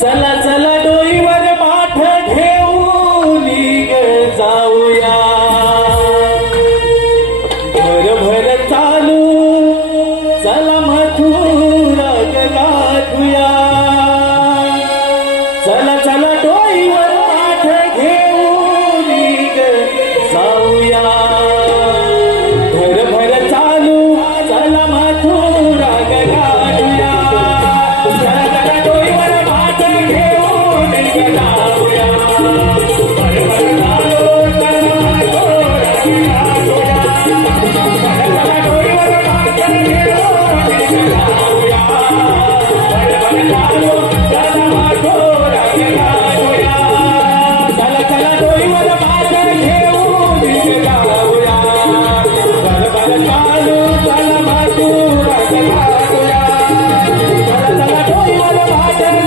चला चला. You.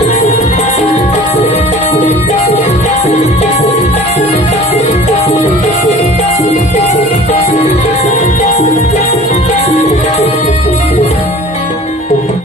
Thank you.